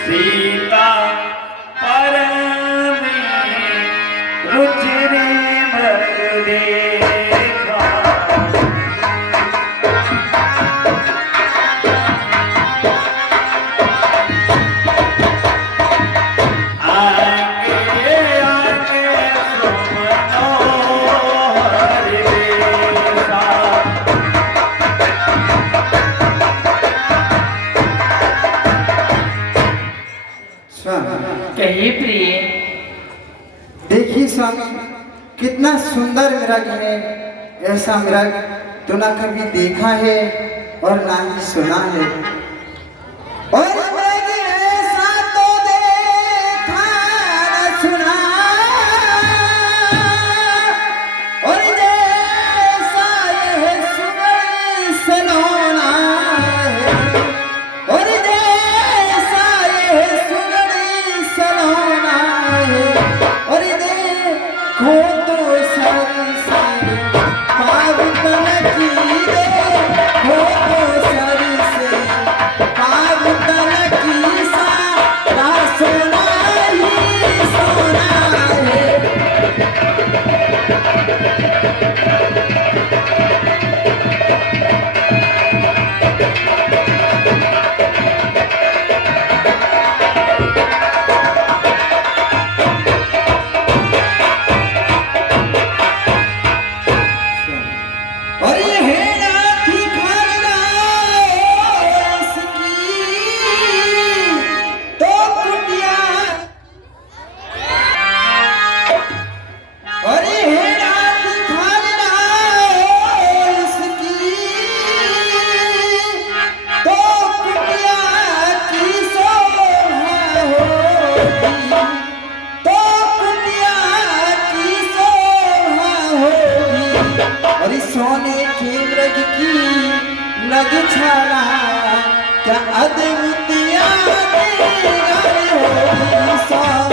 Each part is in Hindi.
सीता परम रुचिरे मृग देखा आगे आगे सुमनोहर वेसा कहिए प्रिय। देखिए स्वामी, कितना सुंदर मृग है। ऐसा मृग तो ना कभी देखा है और ना ही सुना है। और मृग ऐसा तो देखा न सुना, और जैसा यह सुगंध सलोना है, और जैसा यह सुगंध सलोना है, और देखो तो सारी सारी पागल की देखो तो सारी से पागल की सारा सोना ही सोना है। और ये है राखी खानदास की तो कुटिया, और ये है राखी खानदास की तो कुटिया की शोभा होगी, तो कुटिया की शोभा होगी। और इस सोने के मृग की नग छाला क्या अद्भुत यादें होगी सब।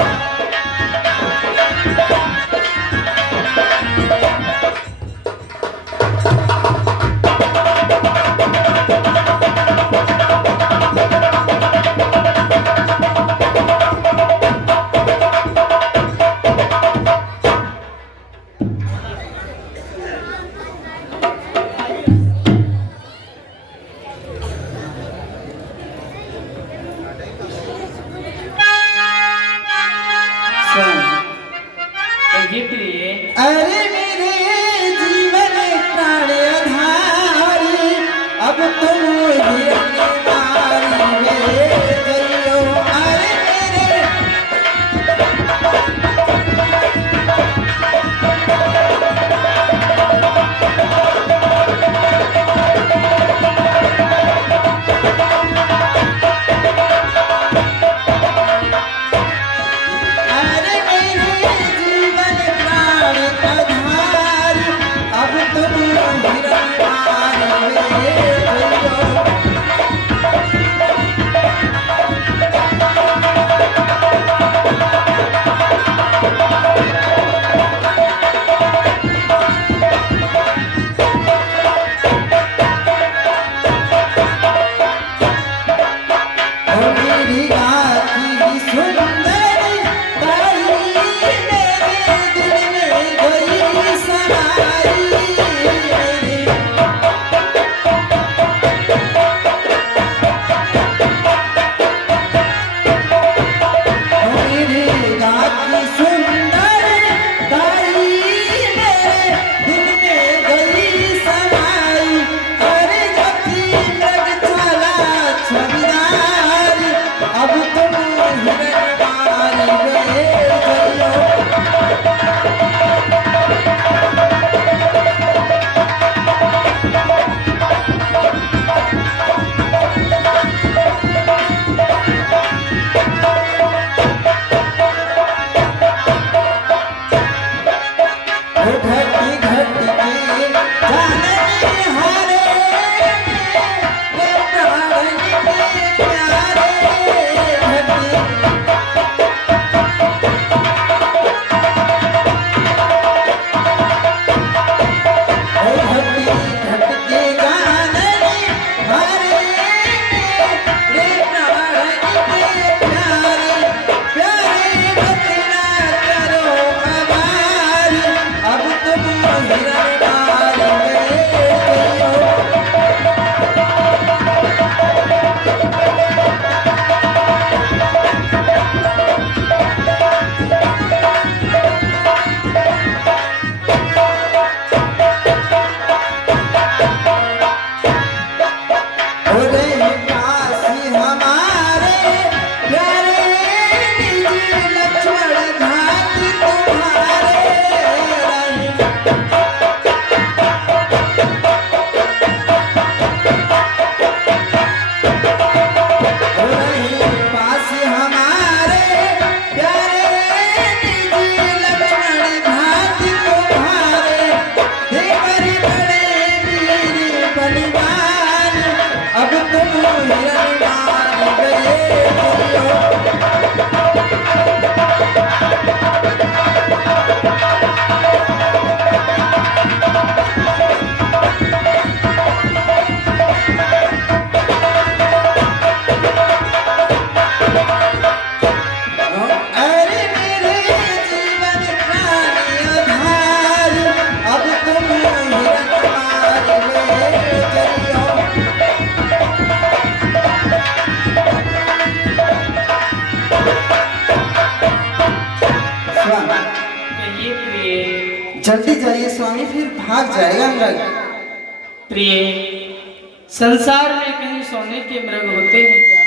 हिरन मार गए चलियो। अरे मेरे जीवन प्राणी आधार, अब तुम हिरन मार गए चलियो। स्वामी कहिए प्रिय। जल्दी जाइए स्वामी, फिर भाग जाएगा मृग। प्रिय, संसार में कहीं सोने के मृग होते हैं क्या?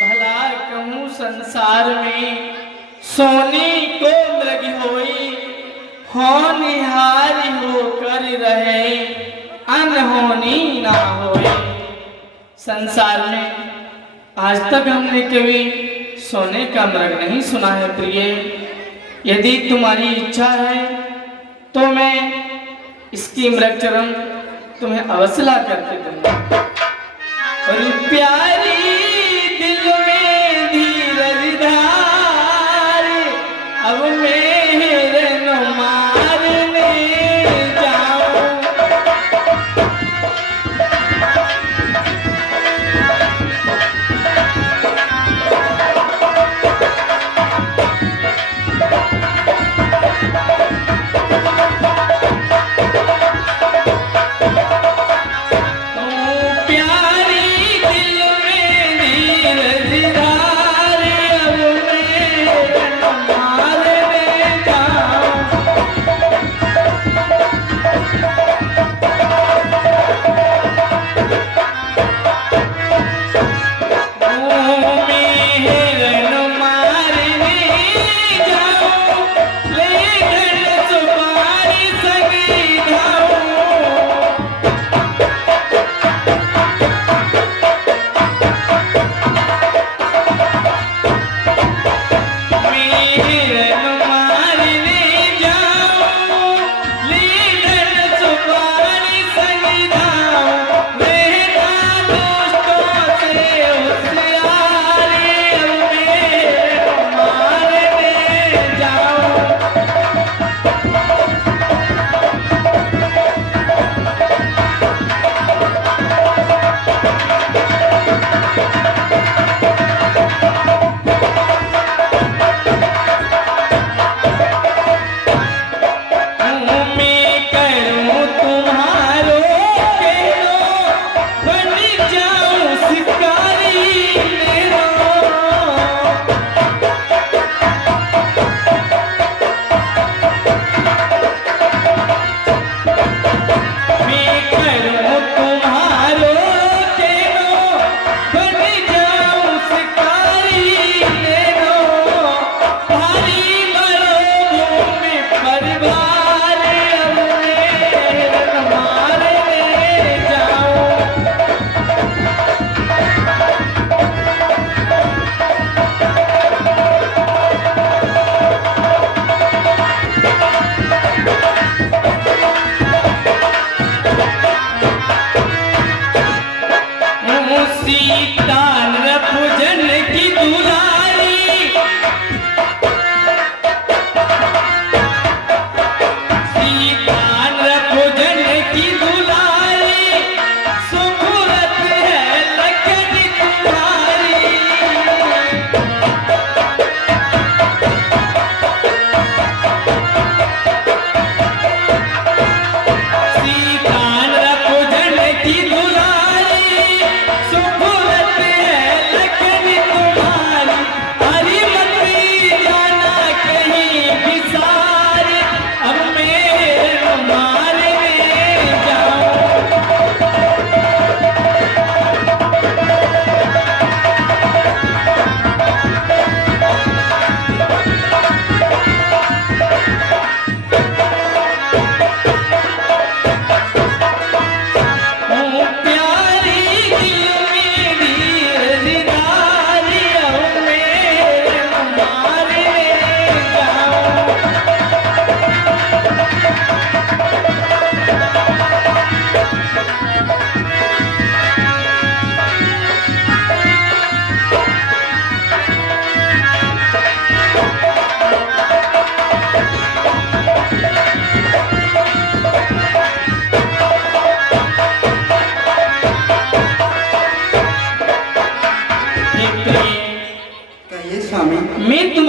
भला कहूँ संसार में सोने को मृग होई, होनिहारी होकर रहे, अनहोनी ना होए। संसार में आज तक हमने कभी सोने का मृग नहीं सुना है प्रिय। यदि तुम्हारी इच्छा है तो मैं इसकी मृग चरण तुम्हें अवश्य ला करके दूंगा। और प्यारी दिल में धीरज धार, अब मेरे न मारने जाऊं। प्यारी दिल में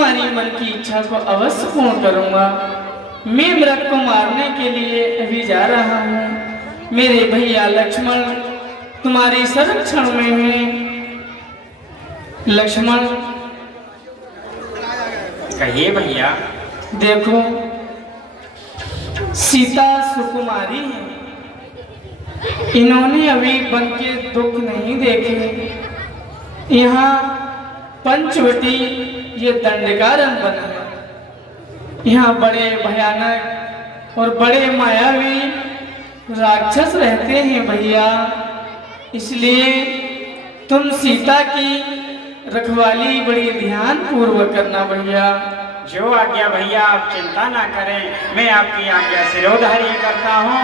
तुम्हारी मन की इच्छा को अवश्य पूर्ण करूंगा। मैं मृग को मारने के लिए अभी जा रहा हूँ। मेरे भैया लक्ष्मण तुम्हारी संरक्षण में हैं। लक्ष्मण, कहिए भैया। देखो, सीता सुकुमारी है। इन्होंने अभी वन के दुख नहीं देखे। यहाँ पंचवटी ये दंडकारन बना है। यहाँ बड़े भयानक और बड़े मायावी राक्षस रहते हैं भैया। इसलिए तुम सीता की रखवाली बड़ी ध्यान पूर्वक करना भैया। जो आज्ञा भैया, आप चिंता ना करें। मैं आपकी आज्ञा सिरोधारी करता हूँ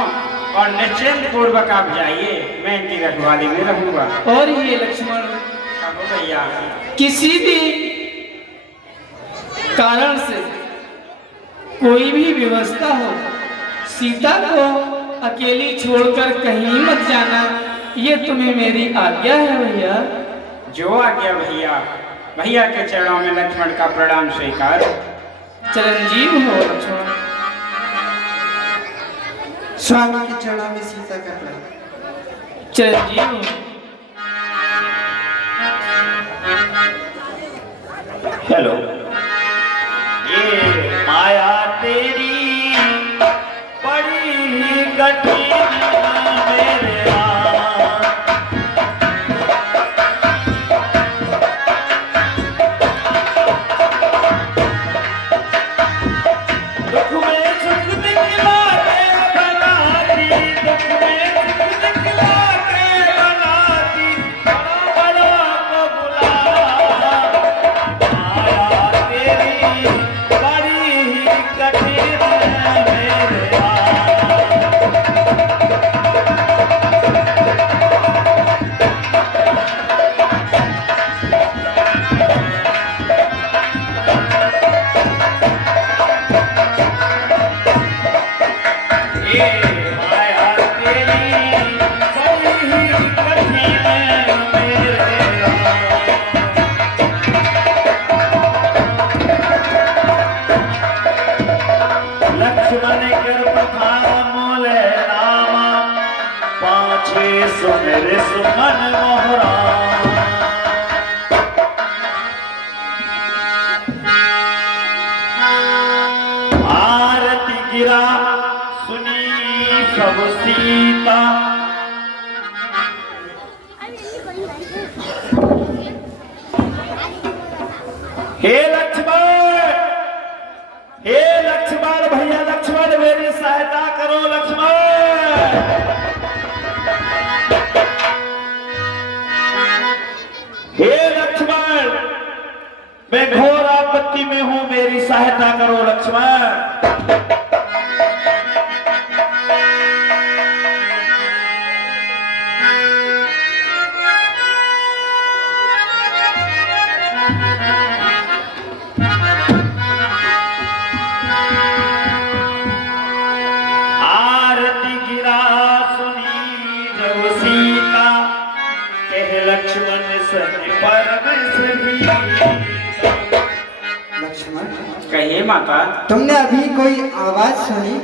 और निश्चिंत पूर्वक आप जाइए। मैं इनकी रखवाली में रहूंगा। और ये लक्ष्मण, कहो भैया। किसी भी कारण से कोई भी व्यवस्था हो, सीता को अकेली छोड़कर कहीं मत जाना। ये तुम्हें मेरी आज्ञा है भैया। जो आज्ञा भैया। भैया के चरणों में लक्ष्मण का प्रणाम स्वीकार। चिरंजीव हो लक्ष्मण। स्वामी के चरणों में सीता का प्रणाम। चिरंजीव हो। हेलो। ये माया तेरी बड़ी ही कठिन मेरे सुमेरे सुमन मोहरा। आरती गिरा सुनी सब सीता। हे लक्ष्मण, हे लक्ष्मण भैया लक्ष्मण, मेरी सहायता करो लक्ष्मण। हे लक्ष्मण, मैं घोर आपत्ति में हूं, मेरी सहायता करो लक्ष्मण। आरती गिरा सुनी जब सीता, कह लक्ष्मण लक्ष्मण, कहिए माता। तुमने अभी कोई आवाज सुनी?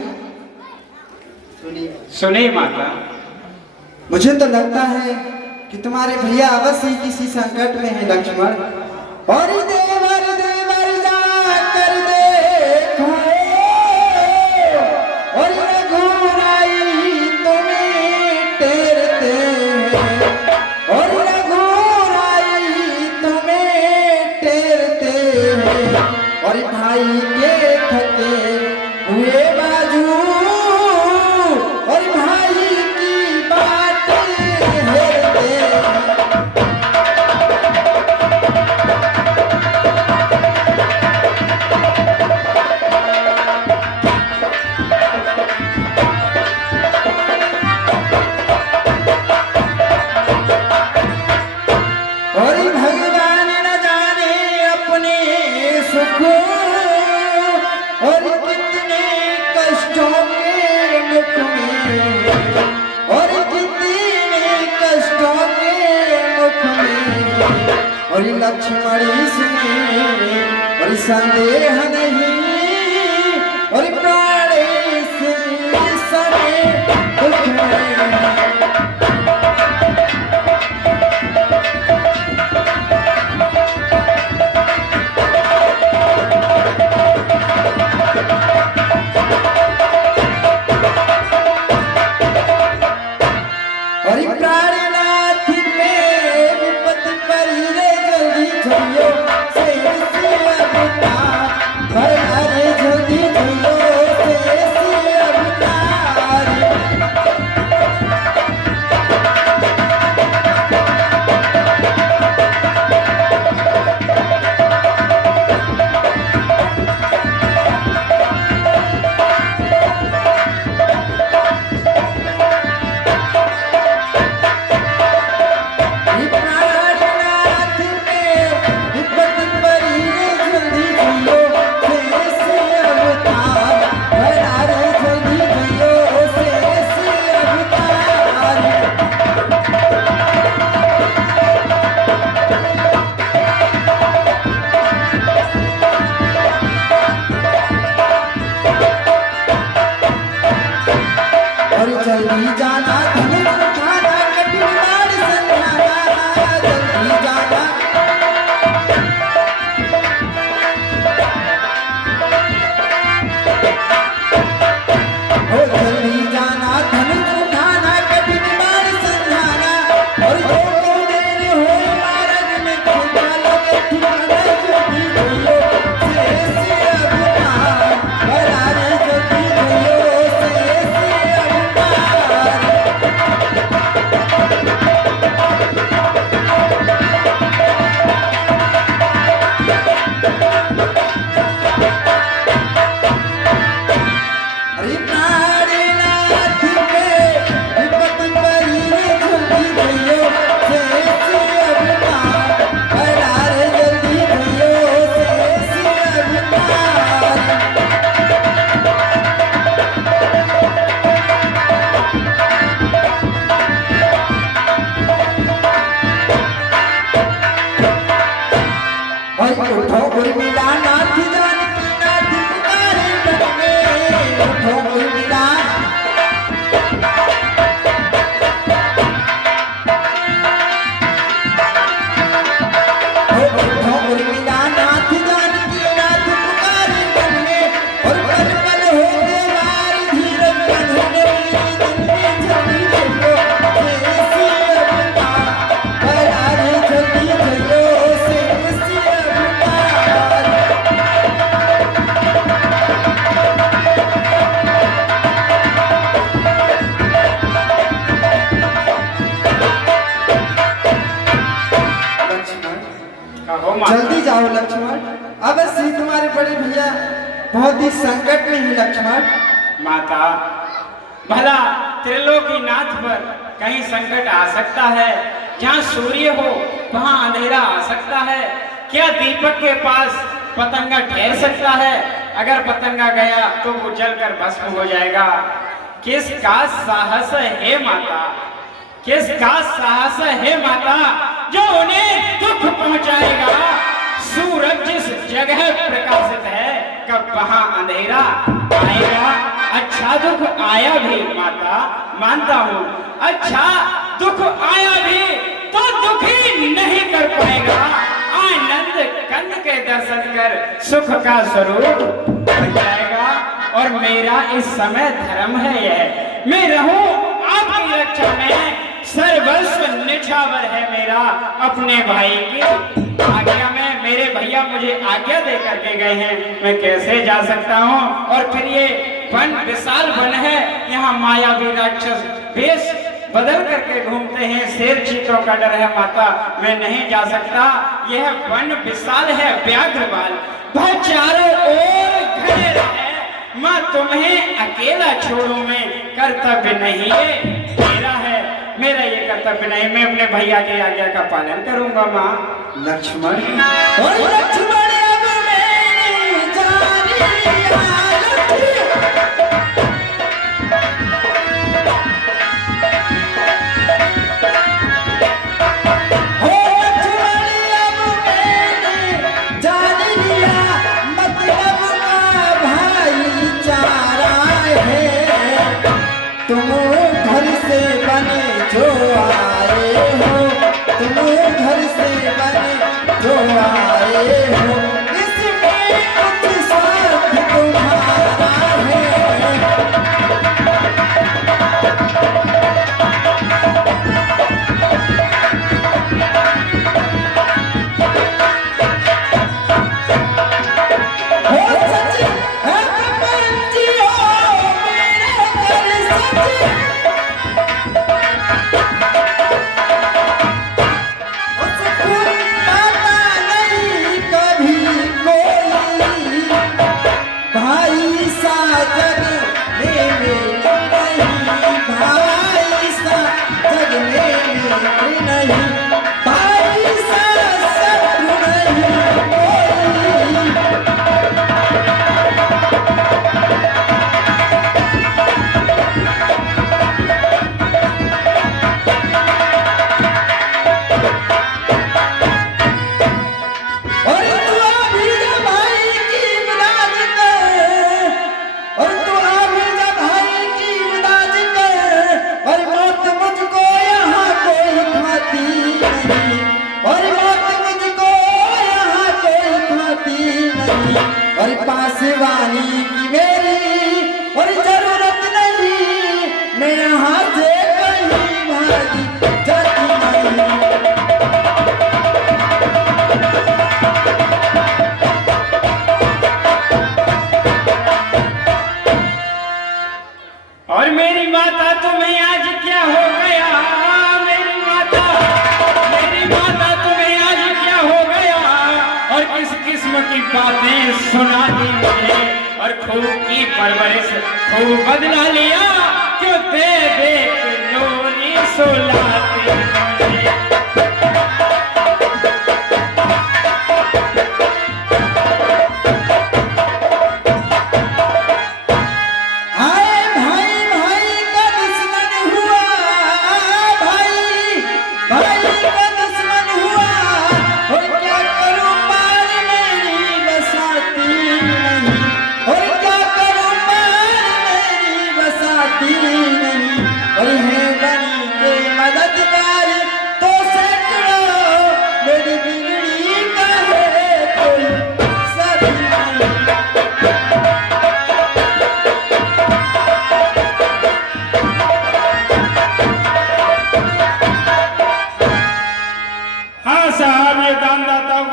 सुनी माता। मुझे तो लगता है कि तुम्हारे भैया अवश्य ही किसी संकट में है लक्ष्मण। और देवर देवर जाकर देखो, और रघुराई तुम्हें टेरते हैं, और रघुराई तुम्हें टेरते हैं, और भाई के थके हुए बाजू, और भाई की बात हेरते हैं। और भगवान न जाने अपने सुख और कितने कष्टों के मुख में, और कितने कष्टों के मुख में, और लक्ष्मण इसने, और और संदेह नहीं और प्राणी से सने दुख है। और प्राणनाथ में विपत्ति परी रे जल्दी झइयो से अवतार भला रे जल्दी झइयो से अवतार। प्राणनाथ में विपत्ति परी रे जल्दी झइयो से अवतार भला रे जल्दी झइयो से अवतार। और जल्दी जाना धनुष उठाना कठिन बाण संधाना जल्दी जाना। ओ जल्दी जाना धनुष उठाना कठिन बाण संधाना और जो देर हो मार्ग में खुदा लगे ठिकाना जल्दी झइयो से अवतार भला रे जल्दी झइयो से अवतार। अरे प्राणनाथ में विपत्ति परी रे जल्दी झइयो से अवतार भला रे जल्दी झइयो से अवतार। और उठो उर्मिला नाथ जानकी नाथ पुकारे मन में उठो उर्मिला। उठो उर्मिला नाथ जानकी नाथ पुकारे मन में और पल पल होते वार धीरज बंधने मेरी जल्दी झइयो से अवतार भला रे जल्दी झइयो से अवतार। लक्ष्मण कहो माता। जल्दी जाओ लक्ष्मण, अवश्य तुम्हारे बड़े भैया बहुत ही संकट में ही लक्ष्मण। माता भला त्रिलोकीनाथ पर कहीं संकट आ सकता है? जहाँ सूर्य हो वहाँ अंधेरा आ सकता है? क्या दीपक के पास पतंगा ठहर सकता है? अगर पतंगा गया तो वो जलकर भस्म हो जाएगा। किसका साहस है माता, किसका साहस है माता जो उन्हें दुख पहुंचाएगा? सूरज जिस जगह प्रकाशित है कब वहां अंधेरा आएगा। अच्छा दुख आया भी माता, मानता हूँ, अच्छा दुख आया भी तो दुखी नहीं कर पाएगा। आनंद कंद के दर्शन कर सुख का स्वरूप बन जाएगा। और मेरा इस समय धर्म है यह, मैं रहूं आपकी रक्षा में, सर्वस्व निछावर है मेरा अपने भाई की आज्ञा में। मेरे भैया मुझे आज्ञा दे करके गए हैं, मैं कैसे जा सकता हूँ? और फिर ये वन विशाल वन है, यहाँ मायावी राक्षस वेश बदल करके घूमते हैं, शेर चीतों का डर है माता, मैं नहीं जा सकता। यह वन विशाल है, व्याघ्रवाल वह चारों ओर घिरे रहे। मैं तुम्हें अकेला छोड़ूं, मैं कर्तव्य नहीं है मेरा है, मेरा ये कर्तव्य नहीं, मैं अपने भैया की आज्ञा का पालन करूंगा माँ। लक्ष्मण अब मैंने जान लिया हो लक्ष्मण, अब मैंने जान लिया जो आए हो, तुम घर से बने जो आए हो, इसमें कुछ साथ तुम्हारा है। और पासवानी की मेरी और जरूरत नहीं, मैं यहाँ से कहीं भागी जाती नहीं। और मेरी माता तुम्हें आज क्या हो गया, मेरी माता तुम्हें आज क्या हो गया, और किस किस्म की बातें सुनाती मुझे, और खूब की परवरिश खूब बदला लिया, क्यों दे दे के लोरी सुलाती मुझे।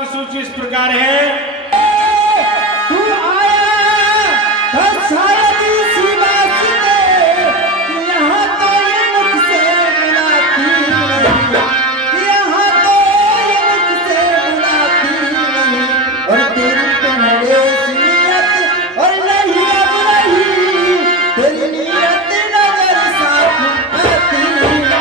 सूची इस प्रकार है। तू आया तो शायद इसी बात से यहाँ तो ये मुझसे बुलाती नहीं, यहाँ तो ये मुझसे बुलाती नहीं, और तेरी तो मेरे नियत और नहीं अब नहीं, तेरी नियत नजर साफ आती नहीं।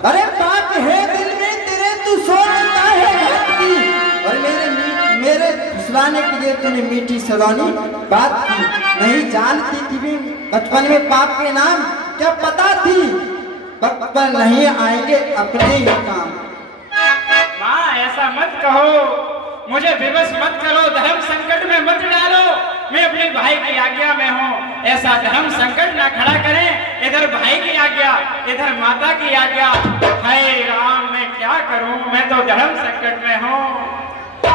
अरे बात है दिल में तेरे, तू सोचता है बात की, और मेरे फुसलाने के लिए तूने मीठी सलोनी बात की। नहीं जानती थी भी बचपन में पाप के नाम, क्या पता थी पर नहीं आएंगे अपने ही काम। माँ ऐसा मत कहो, मुझे विवश मत करो, धर्म संकट में मत डालो, मैं अपने भाई की आज्ञा में हूँ, ऐसा धर्म संकट ना खड़ा करें। इधर भाई की आज्ञा, इधर माता की आज्ञा, हाय राम मैं क्या करूं, मैं तो धर्म संकट में हूँ।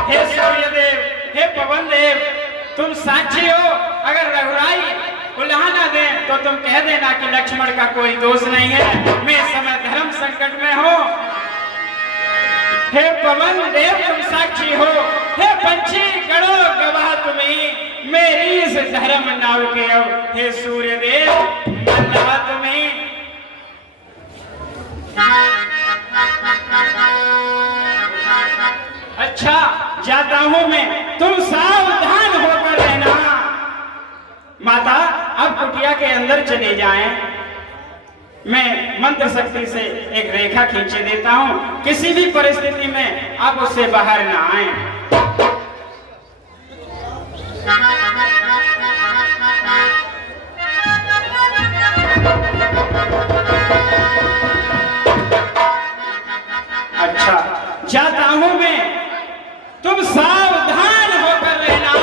हे सूर्यदेव, हे पवन देव, तुम साक्षी हो, अगर रघुराई उल्हा ना दे तो तुम कह देना कि लक्ष्मण का कोई दोष नहीं है, मैं इस समय धर्म संकट में हूँ। हे पवन देव तुम साक्षी हो, हे पंछी गणो गवाह तुम्हें, मेरी इस धर्म नाव के अब, हे सूर्य देव तुम्हें। हूं मैं, तुम सावधान होकर रहना। माता अब कुटिया के अंदर चले जाएं। मैं मंत्र शक्ति से एक रेखा खींचे देता हूं, किसी भी परिस्थिति में आप उससे बाहर ना आए। अच्छा, जाता हूं मैं, तुम सावधान होकर रहना।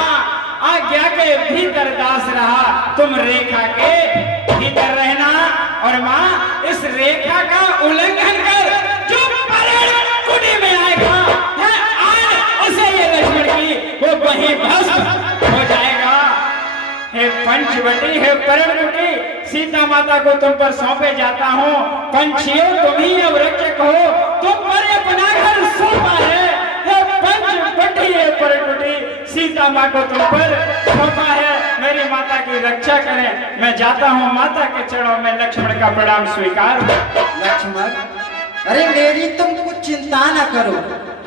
आज्ञा के भीतर दास रहा, तुम रेखा के भीतर रहना। और मां, इस रेखा का उल्लंघन कर जो परेड कुटी में आएगा, आज उसे ये लक्ष्मण की वो वहीं भस्म हो जाएगा। हे पंचवटी, हे परणकुटी, सीता माता को तुम पर सौंपे जाता हूँ। पंछियों, तुम ही अब रक्षक हो, तुम पर अपना घर सौंपा है। हे पंचवटी, हे परणकुटी, सीता माँ को तुम पर सौंपा है। मेरी माता की रक्षा करें। मैं जाता हूँ, माता के चरणों में लक्ष्मण का प्रणाम स्वीकार। लक्ष्मण, अरे मेरी तुम कुछ चिंता न करो,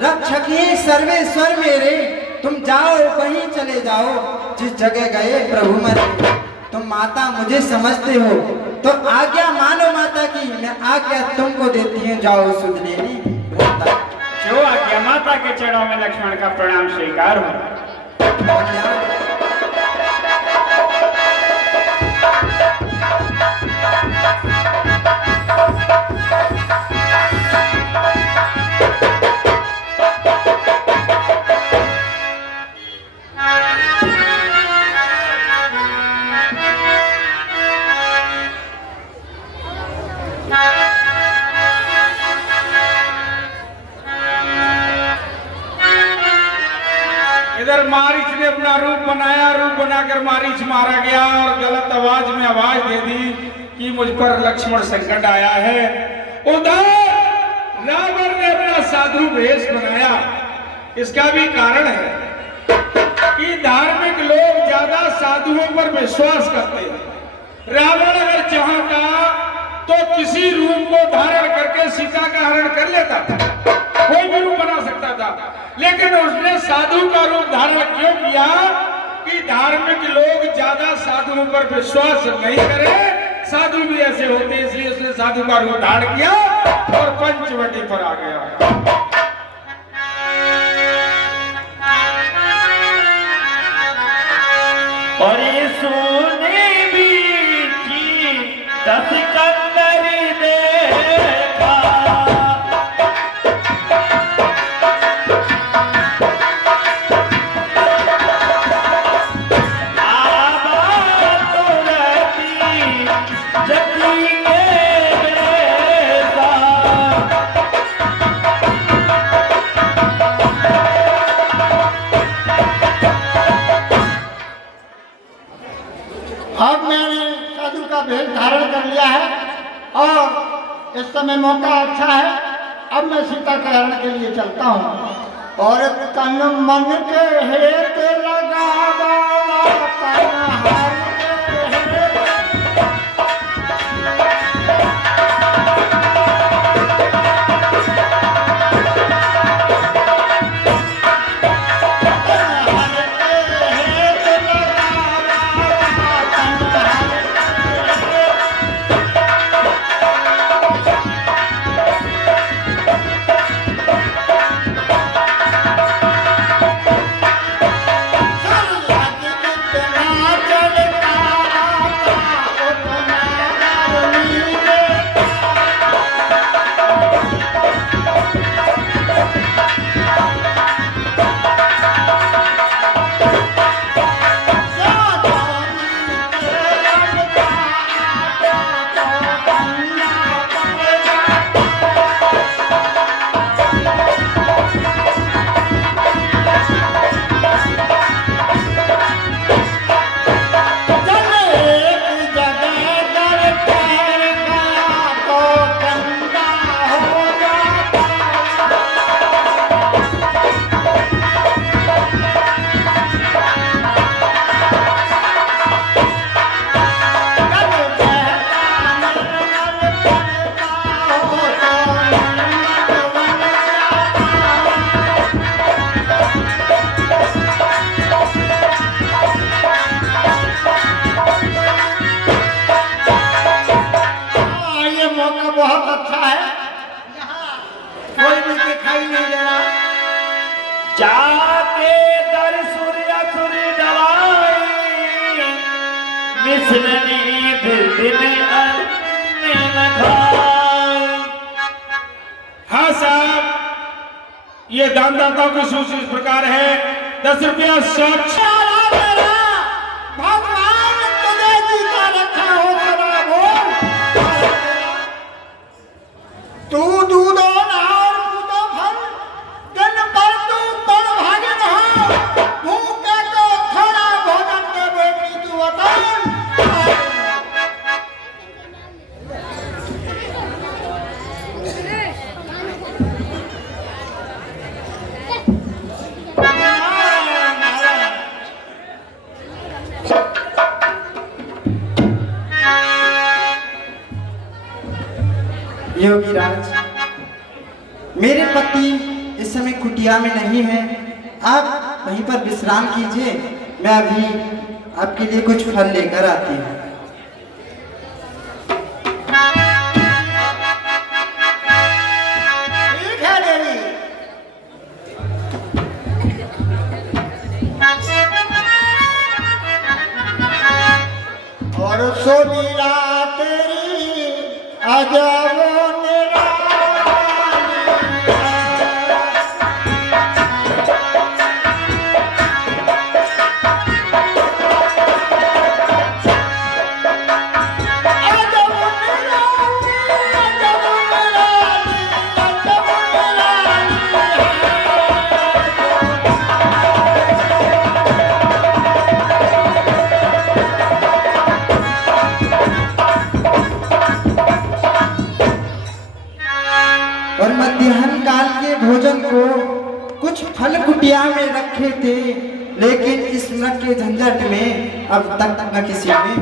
रक्षक ही सर्वेश्वर मेरे। तुम जाओ, कहीं चले जाओ, जिस जगह गए प्रभु मरे। तुम माता मुझे समझते हो तो आज्ञा मानो माता की। मैं आज्ञा तुमको देती हूँ, जाओ सुध लेनी। जो आज्ञा, माता के चरणों में लक्ष्मण का प्रणाम स्वीकार हो। इधर मारीच ने अपना रूप बनाया, रूप बनाकर मारीच मारा गया और गलत आवाज में आवाज दे दी कि मुझ पर लक्ष्मण संकट आया है। उधर रावण ने अपना साधु वेश बनाया। इसका भी कारण है कि धार्मिक लोग ज्यादा साधुओं पर विश्वास करते हैं। रावण अगर चाहता तो किसी रूप को धारण करके सीता का हरण कर लेता, कोई भी रूप बना सकता था। लेकिन उसने साधु का रूप धारण क्यों किया कि धार्मिक लोग ज्यादा साधुओं पर विश्वास नहीं करें। साधु भी ऐसे होते, इसलिए उसने साधु का रूप धारण किया और पंचवटी पर आ गया। और ये सोने भी की दस कंदर देखा, अब मैंने साधु का भेष धारण कर लिया है और इस समय मौका अच्छा है। अब मैं सीता के हरण के लिए चलता हूँ। और तन मन के हेत लगावा, तन हर के हेत। दिखाई नहीं दे रहा। जाके दर सूर्य सूर्य दवाई मिसलनी दिन अन्न खाई। हाँ साहब, ये दानदाताओं की सूची इस प्रकार है। 10 रुपया स्वच्छ। भगवान तुझे जीता रखा हो सदा बोल। तू दूधो नार कूदो फल, दिन पर तू पर भागे नहा। भूखे को थोड़ा भोजन दे बेटी तू वतन। योगीराज, मेरे पति इस समय कुटिया में नहीं है, आप वहीं पर विश्राम कीजिए, मैं अभी आपके लिए कुछ फल लेकर आती हूँ। ठीक है देवी। और सोनीला तेरी अजब निराली अजब निराली, अजब निराली, अजब निराली। और मध्याह्न काल के भोजन को कुछ फल कुटिया में रखे थे, लेकिन इस नरक के झंझट में अब तक न किसी ने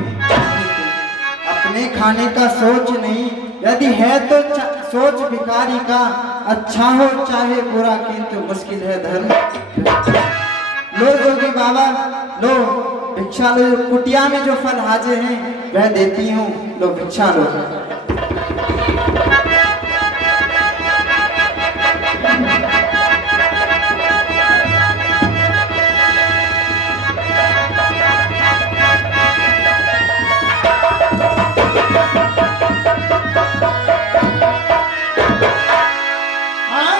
अपने खाने का सोच नहीं। यदि है तो सोच भिखारी का, अच्छा हो चाहे बुरा, किंतु मुश्किल है धर्म। लो योगी बाबा, लो भिक्षा लो, कुटिया में जो फल हाजिर हैं वह देती हूँ, लो भिक्षा लो। हाँ,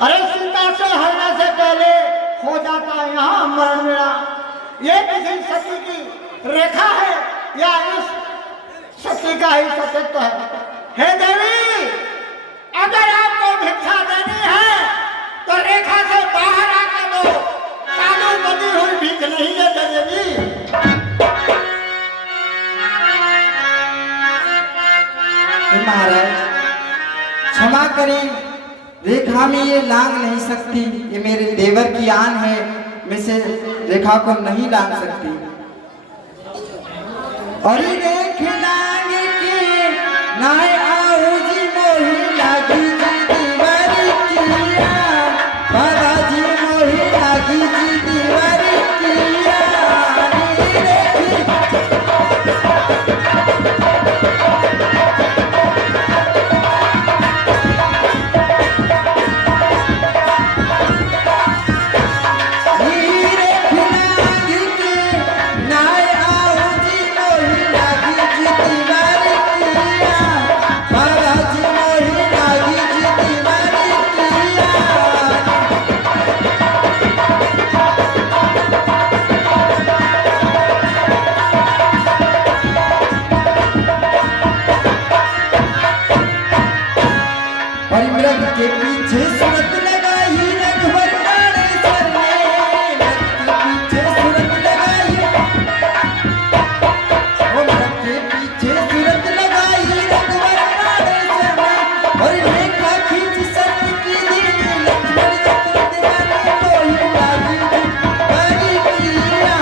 अरे सीता से हरने से पहले हो जाता है यहाँ मरण मेरा। ये किसी सती की रेखा है या इस सती का ही सत्यत्व है? हे देवी, अगर आपको भिक्षा देनी है तो रेखा से बाहर आकर दो। साधु बनी हुई भीख नहीं देते देवी। महाराज क्षमा करें, रेखा में ये लांग नहीं सकती, ये मेरे देवर की आन है, मैं से रेखा को नहीं लांग सकती। और ये रेख लांग के नाय आऊजी मोही लागी जी दीवारी किया, बाबा जी मोही लागी जी दीवारी किया। के पीछे सूरत लगाई रघुवर राणेश्वर ने, के पीछे सूरत लगाई, ओ मृग के पीछे सूरत लगाई रघुवर राणेश्वर ने। और रेखा खींच सत्य की दीदी लक्ष्मण चतुर दीवानी मोही लागी बागी किया।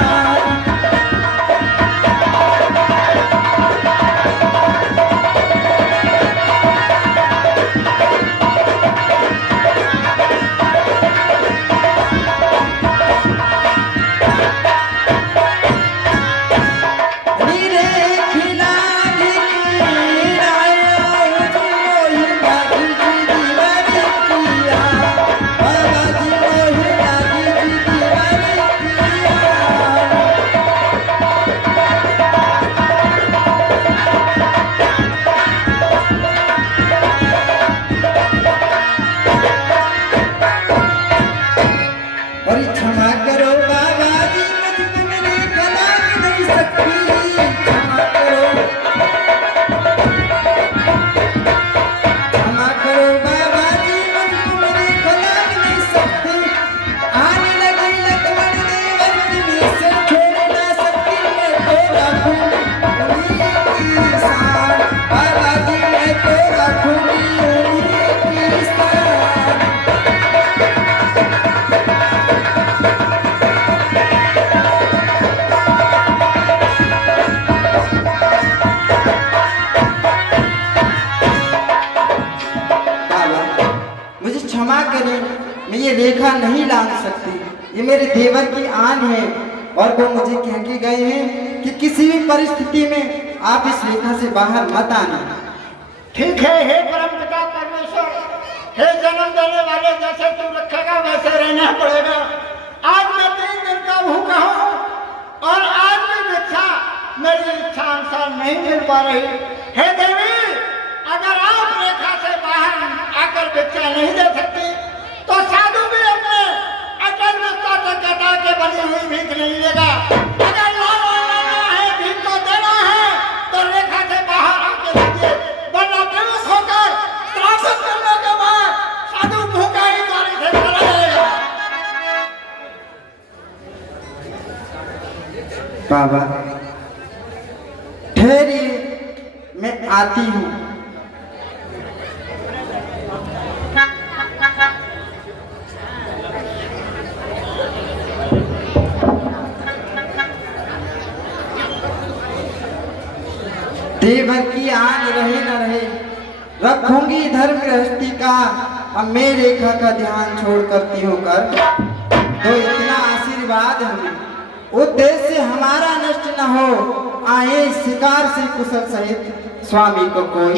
क्षमा करें, मैं ये रेखा नहीं लांघ सकती। ये मेरे देवर की आन है और वो मुझे कह के गए हैं कि किसी भी परिस्थिति में आप इस रेखा से बाहर मत आना। ठीक है, हे परम पिता परमेश्वर, हे जन्म देने वाले, जैसे तू रखेगा वैसे रहना पड़ेगा। आज मैं 3 दिन का भूखा हूँ और आज भी भिक्षा मेरी इच्छा अनुसार नहीं मिल पा रही। हे देवी, अगर आप रेखा से बाहर आकर भिक्षा नहीं दे सकती तो साधु भी अपने अटल विस्तार कटा के बनी हुई भीख नहीं लेगा। अगर लाना है, भीख को देना है तो रेखा से बाहर आके दीजिए, वरना प्रमुख होकर श्रापित करने के बाद साधु भूखा ही द्वारी से चला जाएगा। बाबा ठहरिए, मैं आती हूँ। देवर की आन रहे न रहे, रखूंगी धर्म गृहस्थी का। अब मैं रेखा का ध्यान छोड़ करती हूँ कर, तो इतना आशीर्वाद हमें उद्देश्य हमारा नष्ट न हो। आए शिकार से कुशल सहित स्वामी को कोई।